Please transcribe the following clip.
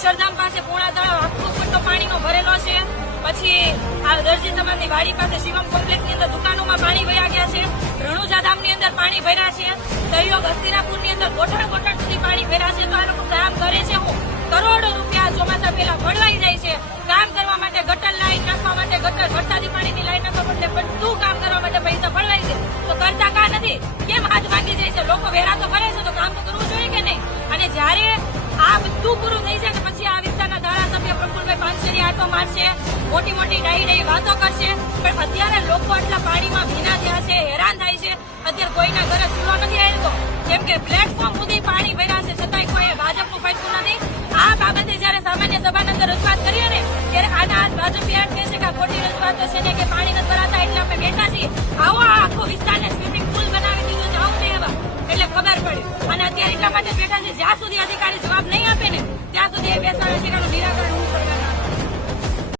અક્ષરધામ પાસે પૂર્ણા તળાવ આખો ફૂટનો પાણીનો ભરેલો છે। પછી આ દરજી સમાજની વાડી પાસે શિવમ કોમ્પ્લેક્સની અંદર દુકાનોમાં પાણી વયા ગયા છે। રણુજા ધામની અંદર પાણી ભર્યા છે। સહયોગ હસ્તિનાપુરની અંદર ગોઠણ સુધી પાણી ભર્યા છે। તો આ લોકો કામ કરે છે હું કરોડો રૂપિયા ચોમાસા પહેલા ભળવાઈ જાય છે। કામ કરવા માટે ગટર લાઈન નાખવા માટે ગટર વરસાદી પાણીની લાઈન નાખવા માટે બધું કામ કરવા માટે પૈસા ભળવાય છે। તો કરતા કા નથી? કેમ હાથ ભાગી જાય છે? લોકો વેરા તો ભરે છે તો કામ તો કરવું જોઈએ કે નહીં? અને જયારે આ બધું પૂરું થઈ જાય પછી આ વિસ્તારના ધારાસભ્ય પ્રફુલભાઈ પાનસેરી આટો મારશે, મોટી મોટી ડાઈ વાતો કરશે, પણ અત્યારે લોકો આટલા પાણીમાં ભીના થયા છે, હેરાન થાય છે। અત્યારે કોઈના ઘરે ચૂલો નથી આવ્યો, કેમ કે પ્લેટફોર્મ સુધી પાણી ભર્યા છે, છતાંય કોઈ ભાજપનું ફાયદું નથી। આ બાબતે જયારે સામાન્ય સભાની અંદર રજૂઆત કરીએ ને ત્યારે આના ભાજપી એમ કહે છે કે ખોટી રજૂઆતો છે ને કે પાણી નથી ભરાતા એટલે અમે બેઠા છીએ। આવો આ આખો વિસ્તારને સ્વિમિંગ પુલ બનાવી દીધો છે, આવું નહીં એવા એટલે ખબર પડી। અને અત્યારે એટલા માટે બેઠા છે જ્યાં સુધી અધિકારી જવાબ નહીં આપે ને ત્યાં સુધી એ બેસાડે છે કે નિરાકરણ